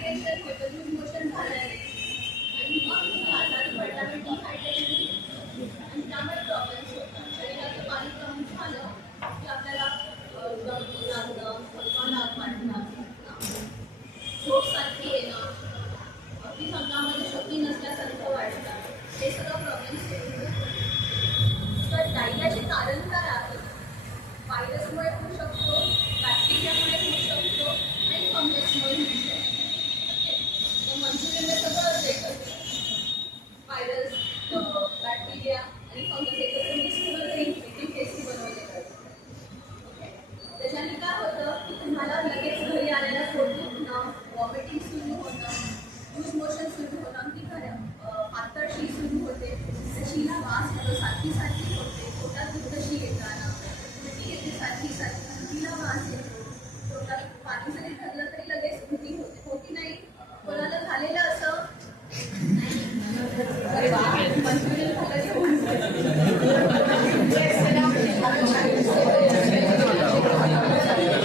Dehydration होतं, loose motion झाल्याने आणि मग तुम्ही आजारी पडल्यामुळे डिहायड्रेशन आणि त्यामुळे प्रॉब्लेम्स होतात. शरीराचं पाणी कमी झालं की आपल्याला दम लागणं, थकवा वाटणं, झोपसारखी येणं, अगदी अंगामध्ये शक्ती नसल्यासारखं वाटतं, हे सगळं प्रॉब्लेम्स सुरू होतात. तर डायरियाचे कारण काय आहे? व्हायरसमुळे होऊ शकतो, बॅक्टेरियामुळे होऊ शकतो आणि फंगसमुळे होऊ शकतो. ओके, तर मंचुरियनला सगळं एकत्र व्हायरस, बॅक्टेरिया आणि फंगस एकत्र मिक्स करून इन्फेक्टिव्ह टेस्टी बनवले जातात. ओके, त्याच्याने काय होतं की तुम्हाला लगेच घरी आलेला पोट दुखणं, वॉमिटिंग सुरू होणं, लूज मोशन सुरू होणं, की पातळ शी सुरू होते, त्या शीला वास होतो, सारखी सारखी होते,